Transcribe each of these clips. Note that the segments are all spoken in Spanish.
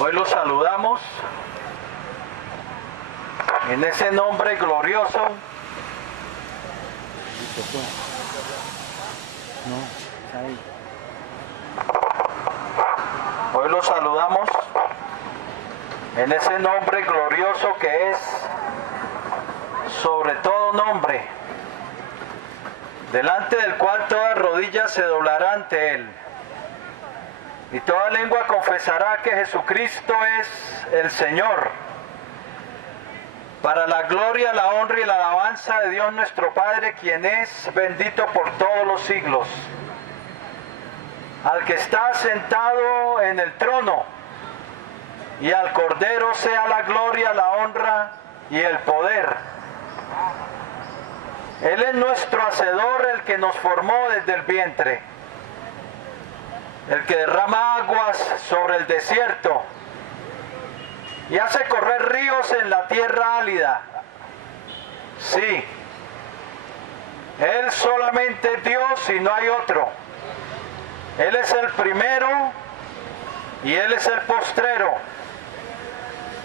Hoy los saludamos en ese nombre glorioso. Hoy los saludamos en ese nombre glorioso que es sobre todo nombre, delante del cual toda rodilla se doblará ante él y toda lengua confesará que Jesucristo es el Señor, para la gloria, la honra y la alabanza de Dios nuestro Padre, quien es bendito por todos los siglos. Al que está sentado en el trono, y al Cordero sea la gloria, la honra y el poder. Él es nuestro hacedor, el que nos formó desde el vientre, el que derrama aguas sobre el desierto y hace correr ríos en la tierra árida. Sí, Él solamente es Dios y no hay otro. Él es el primero y Él es el postrero,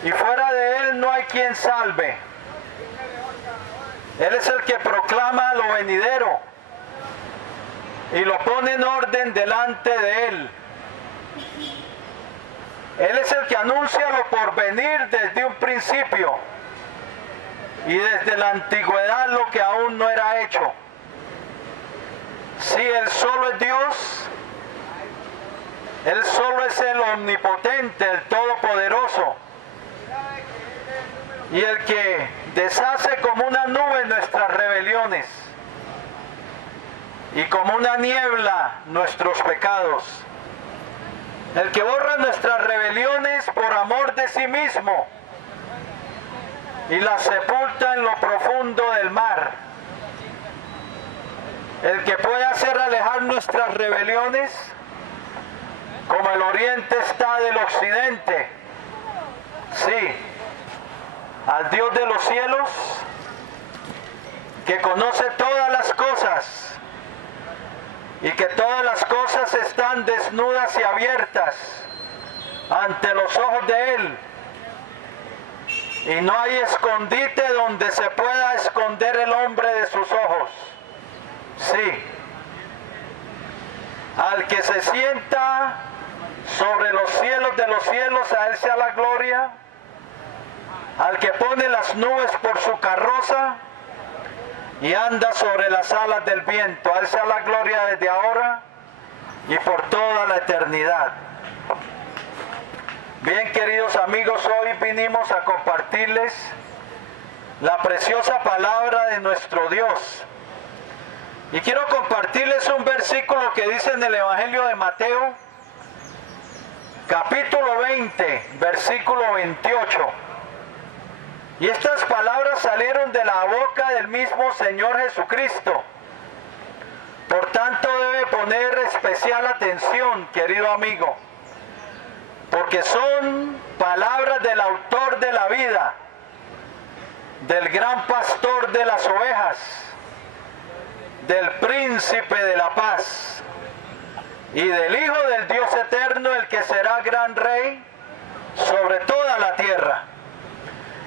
y fuera de Él no hay quien salve. Él es el que proclama lo venidero y lo pone en orden delante de Él. Él es el que anuncia lo por venir desde un principio y desde la antigüedad lo que aún no era hecho. Sí, Él solo es Dios, Él solo es el omnipotente, el todopoderoso, y el que deshace como una nube nuestras rebeliones y como una niebla nuestros pecados. El que borra nuestras rebeliones por amor de sí mismo y las sepulta en lo profundo del mar. El que puede hacer alejar nuestras rebeliones como el oriente está del occidente. Sí, al Dios de los cielos, que conoce todas las cosas y que todas las cosas están desnudas y abiertas ante los ojos de Él, y no hay escondite donde se pueda esconder el hombre de sus ojos. Sí, al que se sienta sobre los cielos de los cielos, a Él sea la gloria. Al que pone las nubes por su carroza y anda sobre las alas del viento, a Él sea la gloria desde ahora y por toda la eternidad. Bien, queridos amigos, hoy vinimos a compartirles la preciosa palabra de nuestro Dios. Y quiero compartirles un versículo que dice en el Evangelio de Mateo, capítulo 20, versículo 28. Y estas palabras salieron de la boca del mismo Señor Jesucristo. Por tanto, debe poner especial atención, querido amigo, porque son palabras del autor de la vida, del gran pastor de las ovejas, del príncipe de la paz y del Hijo del Dios eterno, el que será gran rey sobre toda la tierra.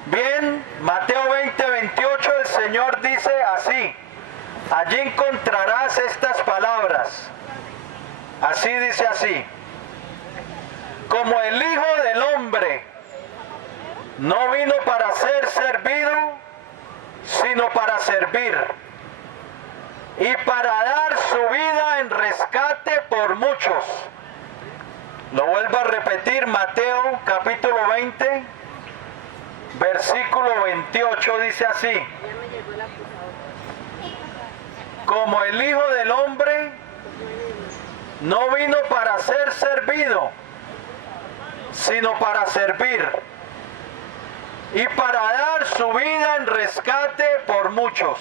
Bien, Mateo 20, 28, el Señor dice así: allí encontrarás estas palabras. Así dice así: como el Hijo del Hombre no vino para ser servido, sino para servir, y para dar su vida en rescate por muchos. Lo vuelvo a repetir, Mateo capítulo 20, versículo 28 dice así: como el Hijo del Hombre no vino para ser servido, sino para servir, y para dar su vida en rescate por muchos.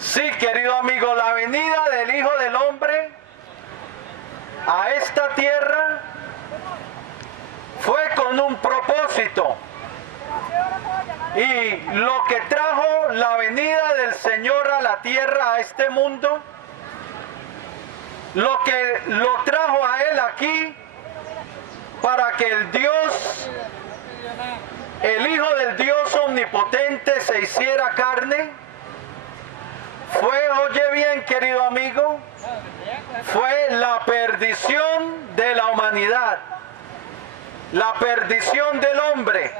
Sí, querido amigo, la venida del Hijo del Hombre a esta tierra fue con un propósito. Y lo que trajo la venida del Señor a la tierra, a este mundo, lo que lo trajo a Él aquí, para que el Hijo del Dios omnipotente se hiciera carne, fue, oye bien querido amigo, fue la perdición de la humanidad, la perdición del hombre,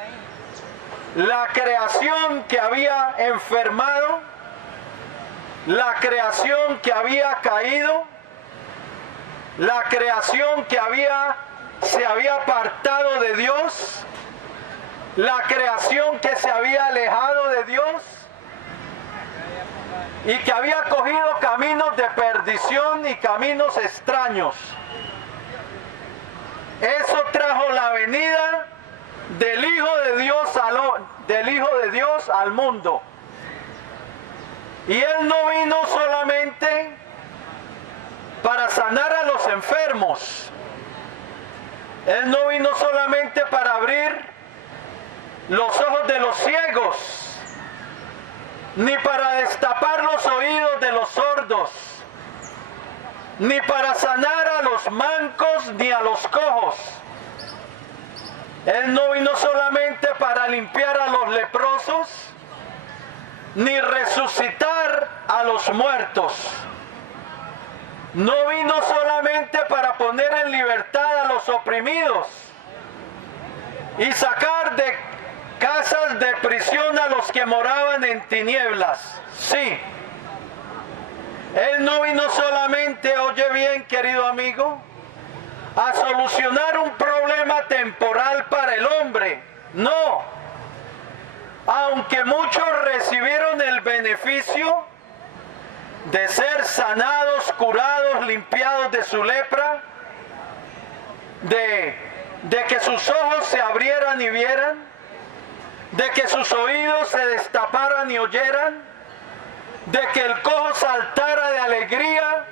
la creación que había enfermado, la creación que había caído, la creación que se había apartado de Dios, la creación que se había alejado de Dios y que había cogido caminos de perdición y caminos extraños. Eso trajo la venida del Hijo de Dios al mundo. Y Él no vino solamente para sanar a los enfermos. Él no vino solamente para abrir los ojos de los ciegos, ni para destapar los oídos de los sordos, ni para sanar a los mancos ni a los cojos. Él no vino solamente para limpiar a los leprosos, ni resucitar a los muertos. No vino solamente para poner en libertad a los oprimidos y sacar de casas de prisión a los que moraban en tinieblas. Sí. Él no vino solamente, oye bien querido amigo, a solucionar un problema temporal para el hombre. No. Aunque muchos recibieron el beneficio de ser sanados, curados, limpiados de su lepra, de que sus ojos se abrieran y vieran, de que sus oídos se destaparan y oyeran, de que el cojo saltara de alegría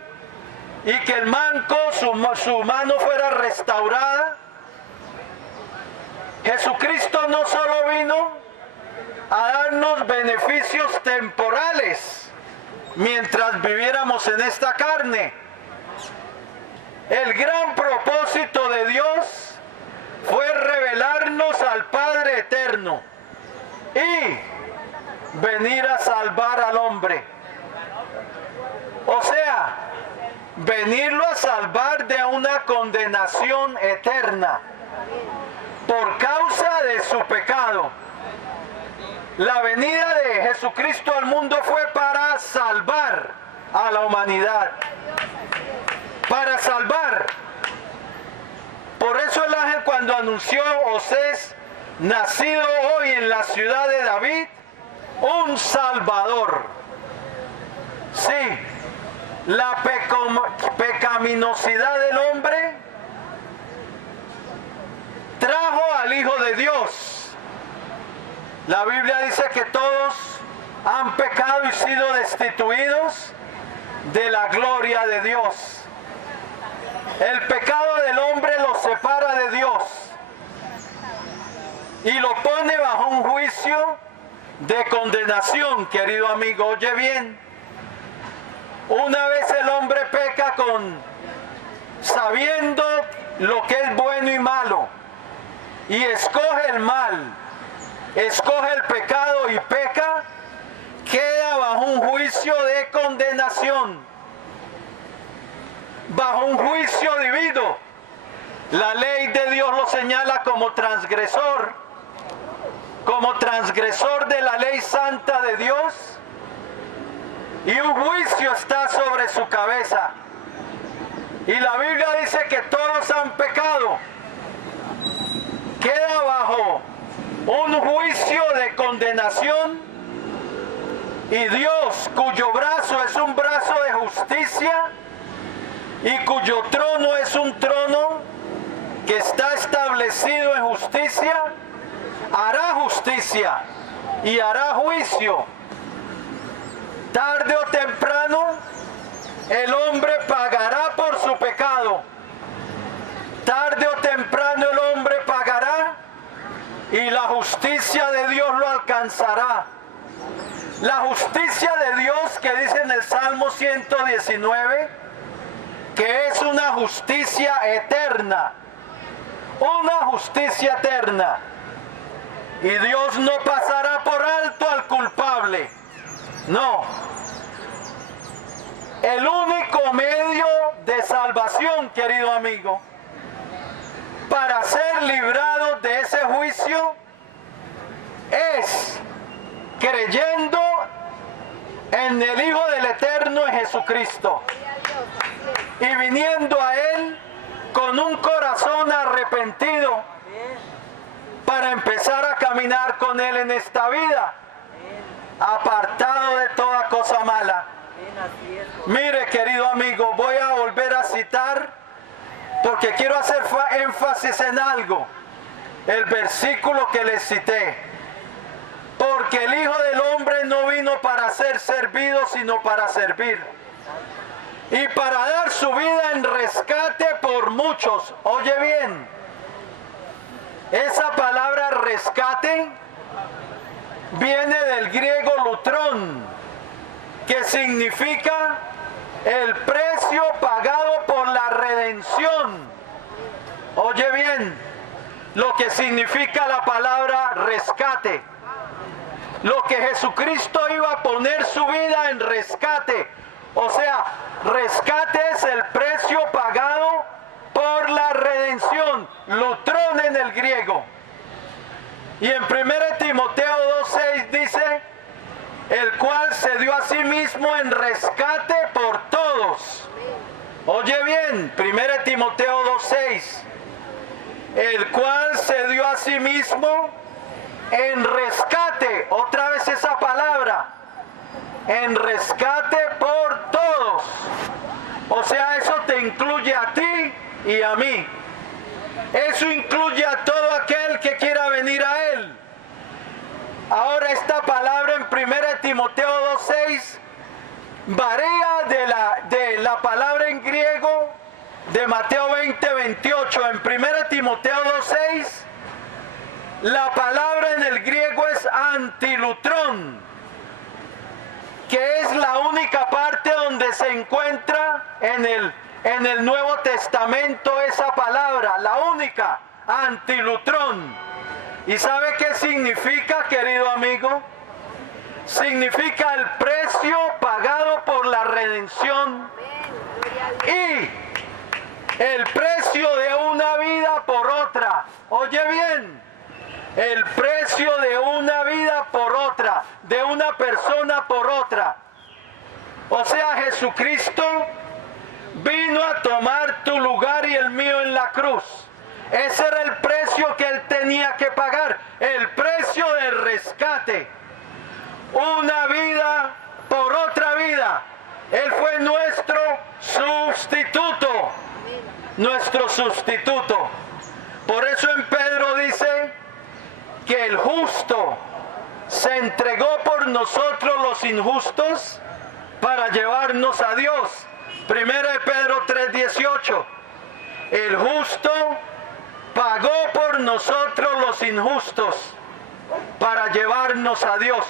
y que el manco, su mano fuera restaurada. Jesucristo no solo vino a darnos beneficios temporales mientras viviéramos en esta carne. El gran propósito de Dios fue revelarnos al Padre eterno y venir a salvar al hombre. O sea, venirlo a salvar de una condenación eterna por causa de su pecado. La venida de Jesucristo al mundo fue para salvar a la humanidad. Para salvar. Por eso el ángel, cuando anunció: os es nacido hoy en la ciudad de David un Salvador. Sí, la pecaminosidad del hombre trajo al Hijo de Dios. La Biblia dice que todos han pecado y sido destituidos de la gloria de Dios. El pecado del hombre lo separa de Dios y lo pone bajo un juicio de condenación, querido amigo. Oye bien, una vez el hombre peca sabiendo lo que es bueno y malo, y escoge el mal, escoge el pecado y peca, queda bajo un juicio de condenación, bajo un juicio divino. La ley de Dios lo señala como transgresor de la ley santa de Dios, y un juicio está sobre su cabeza. Y la Biblia dice que todos han pecado, queda bajo un juicio de condenación, y Dios, cuyo brazo es un brazo de justicia y cuyo trono es un trono que está establecido en justicia, hará justicia y hará juicio. Tarde o temprano el hombre pagará por su pecado. Tarde o temprano el hombre pagará y la justicia de Dios lo alcanzará. La justicia de Dios, que dice en el Salmo 119, que es una justicia eterna, una justicia eterna. Y Dios no pasará por alto al culpable. No. El único medio de salvación, querido amigo, para ser librados de ese juicio, es creyendo en el Hijo del Eterno, en Jesucristo, y viniendo a Él con un corazón arrepentido para empezar a caminar con Él en esta vida, apartado de toda cosa mala. Mire, querido amigo, voy a volver a citar porque quiero hacer énfasis en algo. El versículo que les cité. Porque el Hijo del Hombre no vino para ser servido, sino para servir. Y para dar su vida en rescate por muchos. Oye bien, esa palabra rescate viene del griego lutrón, que significa el precio pagado por la redención. Oye bien, lo que significa la palabra rescate. Lo que Jesucristo iba a poner su vida en rescate. O sea, rescate es el precio pagado por la redención. Lutrón en el griego. Y en 1 Timoteo 2:6 dice, el cual se dio a sí mismo en rescate por todos. Oye bien, 1 Timoteo 2:6. El cual se dio a sí mismo en rescate. Otra vez esa palabra. En rescate por todos. O sea, eso te incluye a ti y a mí. Eso incluye a todo aquel que quiera venir a Él. Ahora esta palabra en 1 Timoteo 2:6 varía de la palabra en griego de Mateo 20:28. En 1 Timoteo 2:6 la palabra en el griego es antilutrón, que es la única parte donde se encuentra en el Nuevo Testamento esa palabra, la única, antilutrón. ¿Y sabe qué significa, querido amigo? Significa el precio pagado por la redención y el precio de una vida por otra. Oye bien, el precio de una vida por otra, de una persona por otra. O sea, Jesucristo vino a tomar tu lugar y el mío en la cruz. Ese era el precio que Él tenía que pagar, el precio del rescate. Una vida por otra vida. Él fue nuestro sustituto. Nuestro sustituto. Por eso en Pedro dice que el justo se entregó por nosotros los injustos para llevarnos a Dios. 1 Pedro 3:18. El justo pagó por nosotros los injustos para llevarnos a Dios.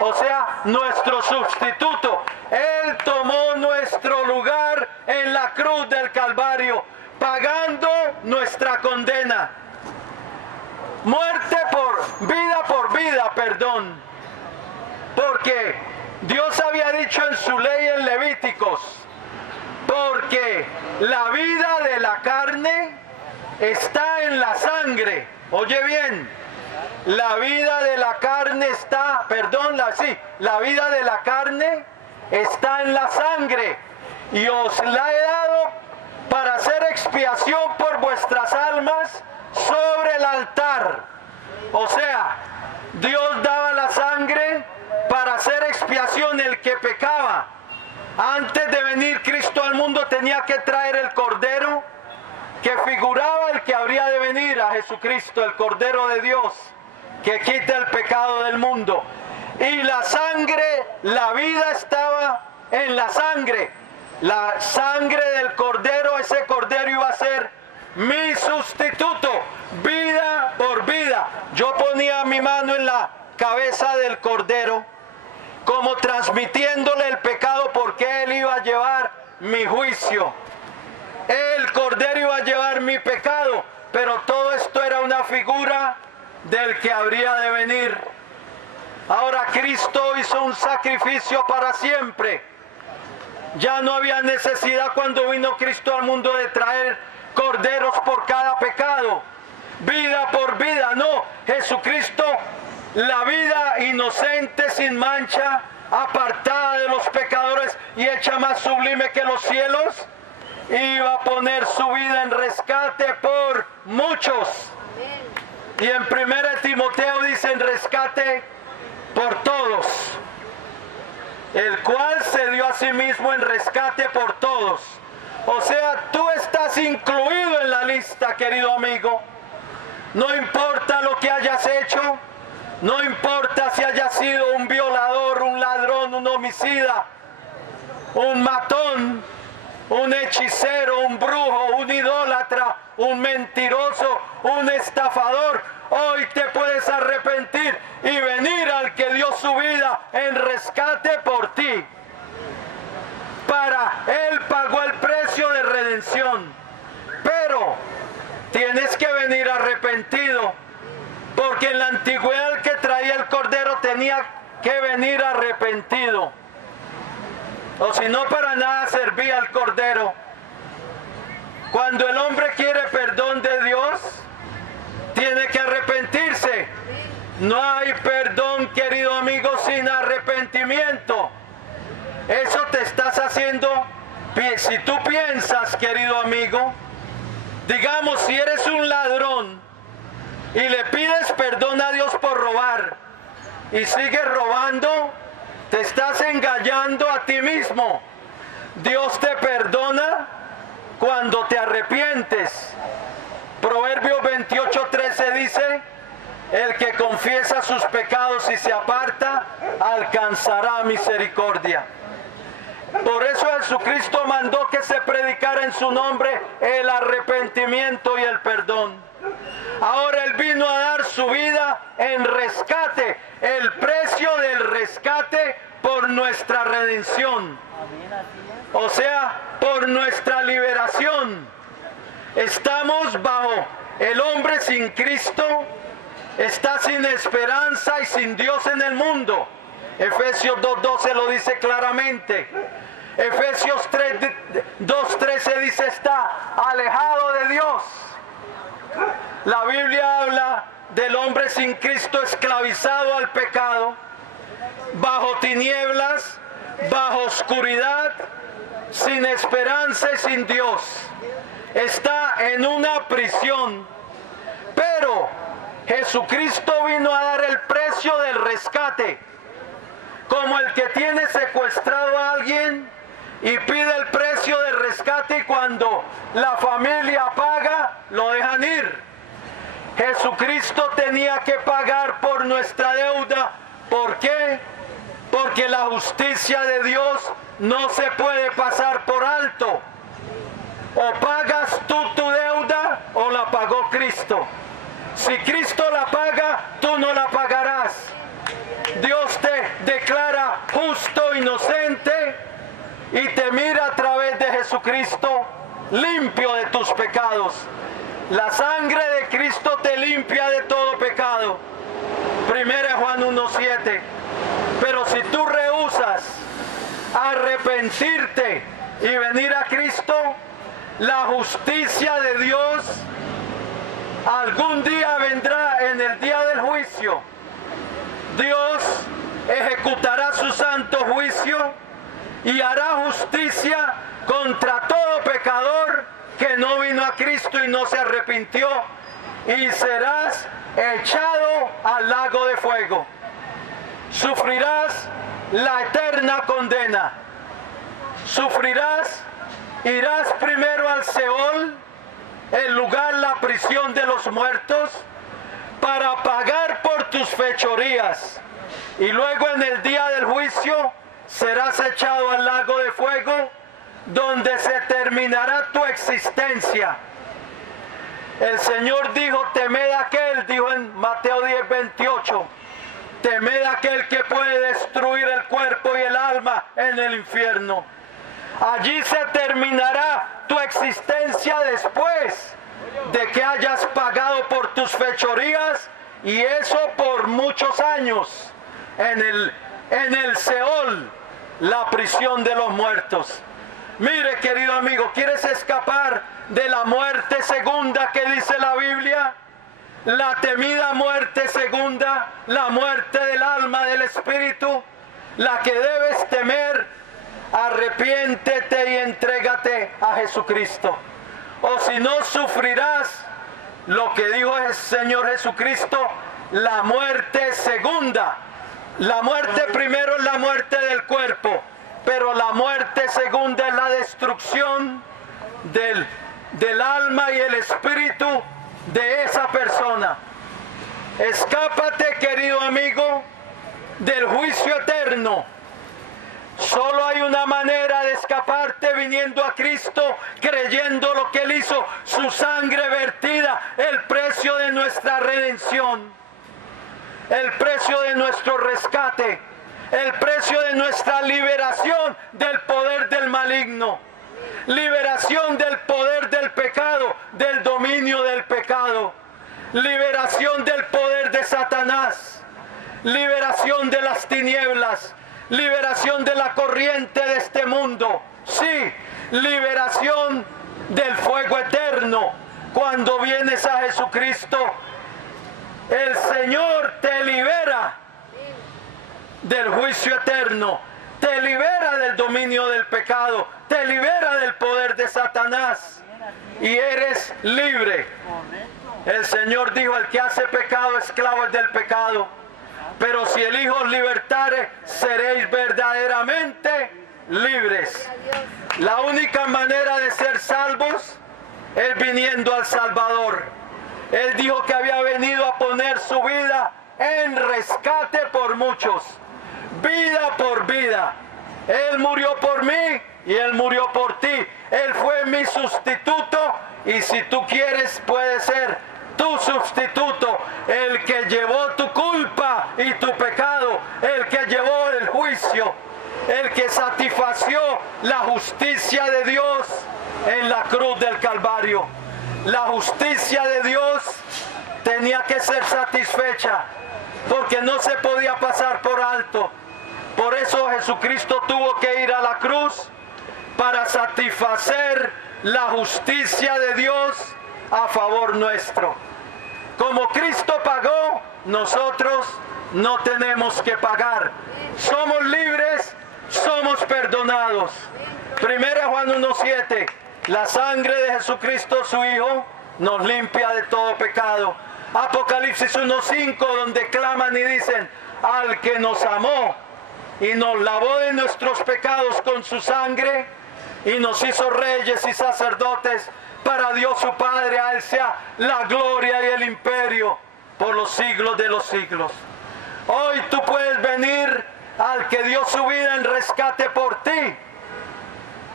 O sea, nuestro sustituto. Él tomó nuestro lugar en la cruz del Calvario, pagando nuestra condena. Muerte por vida, perdón. Porque Dios había dicho en su ley en Levíticos, porque la vida de la carne está en la sangre. Oye bien, la vida de la carne está, la vida de la carne está en la sangre, y os la he dado para hacer expiación por vuestras almas sobre el altar. O sea, Dios daba la sangre para hacer expiación el que pecaba. Antes de venir Cristo al mundo tenía que traer el cordero que figuraba el que habría de venir, a Jesucristo, el Cordero de Dios, que quita el pecado del mundo. Y la sangre, la vida estaba en la sangre. La sangre del cordero, ese cordero iba a ser mi sustituto, vida por vida. Yo ponía mi mano en la cabeza del cordero, como transmitiéndole el pecado, porque él iba a llevar mi juicio. El cordero iba a llevar mi pecado, pero todo esto era una la figura del que habría de venir. Ahora Cristo hizo un sacrificio para siempre. Ya no había necesidad cuando vino Cristo al mundo de traer corderos por cada pecado, vida por vida. No, Jesucristo, la vida inocente, sin mancha, apartada de los pecadores y hecha más sublime que los cielos, iba a poner su vida en rescate por muchos. Y en 1 Timoteo dice en rescate por todos, el cual se dio a sí mismo en rescate por todos. O sea, tú estás incluido en la lista, querido amigo. No importa lo que hayas hecho, no importa si hayas sido un violador, un ladrón, un homicida, un matón, un hechicero, un brujo, un idólatra, un mentiroso, un estafador. Hoy te puedes arrepentir y venir al que dio su vida en rescate por ti. Él pagó el precio de redención. Pero tienes que venir arrepentido, porque en la antigüedad el que traía el cordero tenía que venir arrepentido. O si no, para nada servía el cordero. Cuando el hombre quiere perdón de Dios, tiene que arrepentirse. No hay perdón, querido amigo, sin arrepentimiento. Eso te estás haciendo. Si tú piensas, querido amigo, digamos, si eres un ladrón y le pides perdón a Dios por robar y sigues robando, te estás engañando a ti mismo. Dios te perdona cuando te arrepientes. Proverbios 28:13 dice: el que confiesa sus pecados y se aparta, alcanzará misericordia. Por eso Jesucristo mandó que se predicara en su nombre el arrepentimiento y el perdón. Ahora Él vino a dar su vida en rescate, el precio del rescate por nuestra redención. O sea, por nuestra liberación. Estamos bajo el hombre sin Cristo, está sin esperanza y sin Dios en el mundo. Efesios 2:12 lo dice claramente. Efesios 2:13 dice: está alejado de Dios. La Biblia habla del hombre sin Cristo, esclavizado al pecado, bajo tinieblas, bajo oscuridad, sin esperanza y sin Dios. Está en una prisión. Pero Jesucristo vino a dar el precio del rescate. Como el que tiene secuestrado a alguien y pide el precio del rescate, y cuando la familia paga, lo dejan ir. Jesucristo tenía que pagar por nuestra deuda. ¿Por qué? Porque la justicia de Dios no se puede pasar por alto. O pagas tú tu deuda o la pagó Cristo. Si Cristo la paga, tú no la pagarás. Dios te declara justo, inocente, y te mira a través de Jesucristo, limpio de tus pecados. La sangre de Cristo te limpia de todo pecado. 1 Juan 1:7. Pero si tú rehusas arrepentirte y venir a Cristo, la justicia de Dios algún día vendrá en el día del juicio. Dios ejecutará su santo juicio y hará justicia contra todo pecador que no vino a Cristo y no se arrepintió, y serás echado al lago de fuego. Sufrirás la eterna condena. Sufrirás, irás primero al Seol, el lugar, la prisión de los muertos, para pagar por tus fechorías, y luego en el día del juicio serás echado al lago de fuego, donde se terminará tu existencia. El Señor dijo: temed a aquel, dijo en Mateo 10:28, temed a aquel que puede destruir el cuerpo y el alma en el infierno. Allí se terminará tu existencia después de que hayas pagado por tus fechorías, y eso por muchos años en el Seol, la prisión de los muertos. Mire, querido amigo, ¿quieres escapar de la muerte segunda que dice la Biblia? La temida muerte segunda, la muerte del alma, del espíritu, la que debes temer. Arrepiéntete y entrégate a Jesucristo. O si no, sufrirás lo que dijo el Señor Jesucristo, la muerte segunda. La muerte primero es la muerte del cuerpo, pero la muerte segunda es la destrucción del alma y el espíritu de esa persona. Escápate, querido amigo, del juicio eterno. Solo hay una manera de escaparte: viniendo a Cristo, creyendo lo que Él hizo, su sangre vertida, el precio de nuestra redención, el precio de nuestro rescate, el precio de nuestra liberación del poder del maligno, liberación del poder del pecado, del dominio del pecado, liberación del poder de Satanás, liberación de las tinieblas, liberación de la corriente de este mundo. Sí, liberación del fuego eterno. Cuando vienes a Jesucristo, el Señor te libera del juicio eterno, te libera del dominio del pecado, te libera del poder de Satanás y eres libre. El Señor dijo: el que hace pecado, esclavo es del pecado. Pero si el Hijo os libertare, seréis verdaderamente libres. La única manera de ser salvos es viniendo al Salvador. Él dijo que había venido a poner su vida en rescate por muchos, vida por vida. Él murió por mí y Él murió por ti. Él fue mi sustituto, y si tú quieres, puede ser tu sustituto, el que llevó tu culpa y tu pecado, el que llevó el juicio, el que satisfació la justicia de Dios en la cruz del Calvario. La justicia de Dios tenía que ser satisfecha, porque no se podía pasar por alto. Por eso Jesucristo tuvo que ir a la cruz, para satisfacer la justicia de Dios a favor nuestro. Como Cristo pagó, nosotros no tenemos que pagar. Somos libres, somos perdonados. 1 Juan 1:7, la sangre de Jesucristo, su Hijo, nos limpia de todo pecado. Apocalipsis 1:5, donde claman y dicen: al que nos amó y nos lavó de nuestros pecados con su sangre, y nos hizo reyes y sacerdotes para Dios su Padre. A Él sea la gloria y el imperio por los siglos de los siglos. Hoy tú puedes venir al que dio su vida en rescate por ti,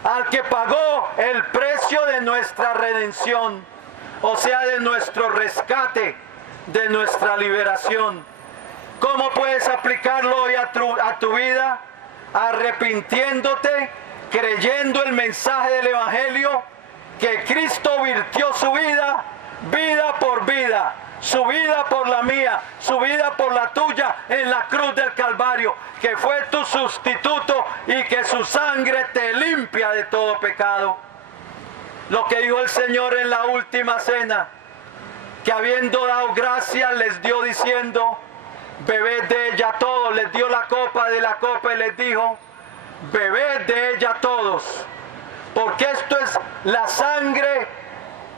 al que pagó el precio de nuestra redención, o sea, de nuestro rescate, de nuestra liberación. ¿Cómo puedes aplicarlo hoy a tu vida? Arrepintiéndote, creyendo el mensaje del Evangelio, que Cristo virtió su vida, vida por vida, su vida por la mía, su vida por la tuya, en la cruz del Calvario, que fue tu sustituto y que su sangre te limpia de todo pecado. Lo que dijo el Señor en la última cena, que habiendo dado gracias les dio diciendo: bebed de ella todos. Les dio la copa de la copa y les dijo: bebed de ella todos, porque esto es la sangre,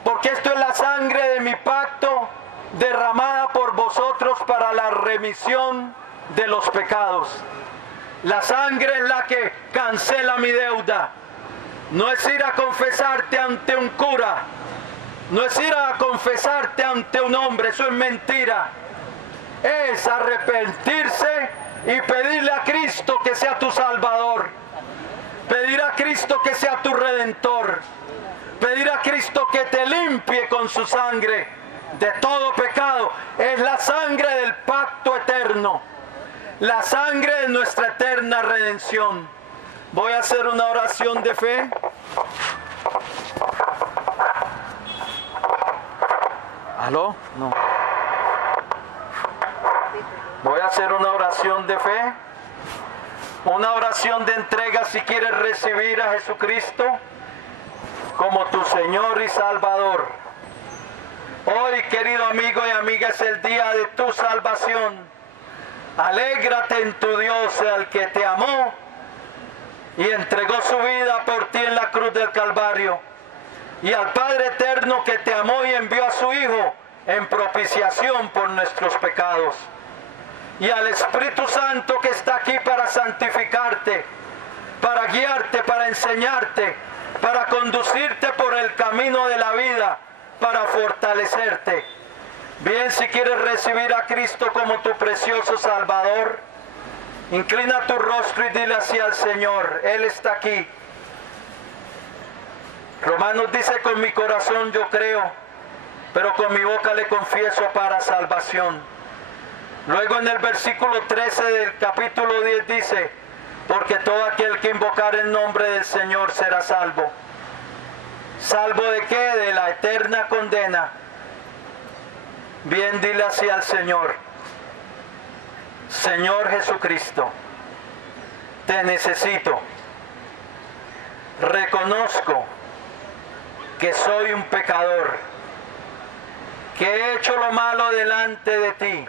de mi pacto, derramada por vosotros para la remisión de los pecados. La sangre es la que cancela mi deuda. No es ir a confesarte ante un cura, no es ir a confesarte ante un hombre, eso es mentira. Es arrepentirse y pedirle a Cristo que sea tu Salvador, pedir a Cristo que sea tu Redentor, pedir a Cristo que te limpie con su sangre de todo pecado. Es la sangre del pacto eterno, la sangre de nuestra eterna redención. Voy a hacer una oración de fe. ¿Aló? No. Voy a hacer una oración de fe, una oración de entrega si quieres recibir a Jesucristo como tu Señor y Salvador. Hoy, querido amigo y amiga, es el día de tu salvación. Alégrate en tu Dios, el que te amó y entregó su vida por ti en la cruz del Calvario, y al Padre eterno que te amó y envió a su Hijo en propiciación por nuestros pecados, y al Espíritu Santo que está aquí para santificarte, para guiarte, para enseñarte, para conducirte por el camino de la vida, para fortalecerte. Bien, si quieres recibir a Cristo como tu precioso Salvador, inclina tu rostro y dile así al Señor: Él está aquí. Romanos dice: con mi corazón yo creo, pero con mi boca le confieso para salvación. Luego en el versículo 13 del capítulo 10 dice: porque todo aquel que invocar el nombre del Señor será salvo. ¿Salvo de qué? De la eterna condena. Bien, dile así al Señor: Señor Jesucristo, te necesito. Reconozco que soy un pecador, que he hecho lo malo delante de ti.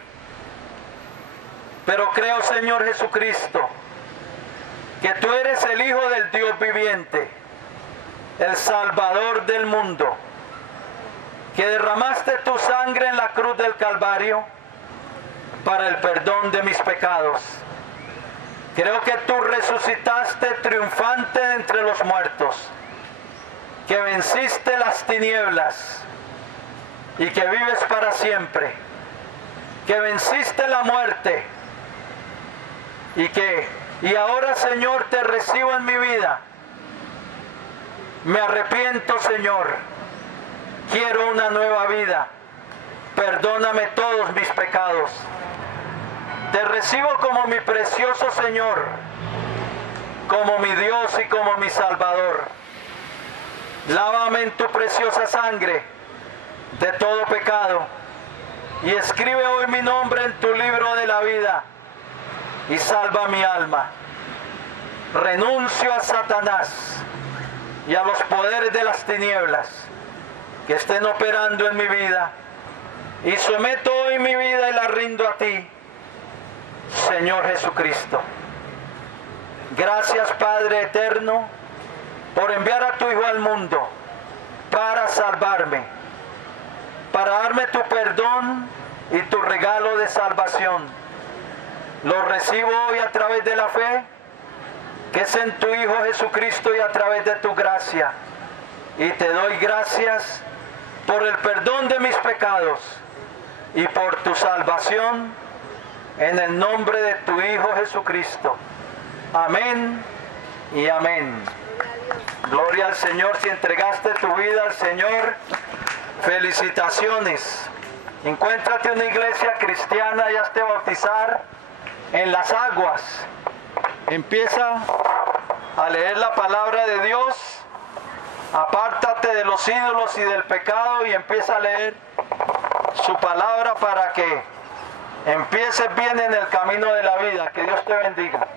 Pero creo, Señor Jesucristo, que tú eres el Hijo del Dios viviente, el Salvador del mundo, que derramaste tu sangre en la cruz del Calvario para el perdón de mis pecados. Creo que tú resucitaste triunfante de entre los muertos, que venciste las tinieblas y que vives para siempre, que venciste la muerte y ahora, Señor, te recibo en mi vida. Me arrepiento, Señor, quiero una nueva vida. Perdóname todos mis pecados. Te recibo como mi precioso Señor, como mi Dios y como mi Salvador. Lávame en tu preciosa sangre de todo pecado y escribe hoy mi nombre en tu libro de la vida y salva mi alma. Renuncio a Satanás y a los poderes de las tinieblas que estén operando en mi vida, y someto hoy mi vida y la rindo a ti, Señor Jesucristo. Gracias, Padre eterno, por enviar a tu Hijo al mundo para salvarme, para darme tu perdón y tu regalo de salvación. Lo recibo hoy a través de la fe, que es en tu Hijo Jesucristo, y a través de tu gracia. Y te doy gracias por el perdón de mis pecados y por tu salvación, en el nombre de tu Hijo Jesucristo. Amén y amén. Gloria al Señor. Si entregaste tu vida al Señor, felicitaciones. Encuéntrate una iglesia cristiana y hazte bautizar en las aguas. Empieza a leer la palabra de Dios. Apártate de los ídolos y del pecado y empieza a leer su palabra para que empieces bien en el camino de la vida. Que Dios te bendiga.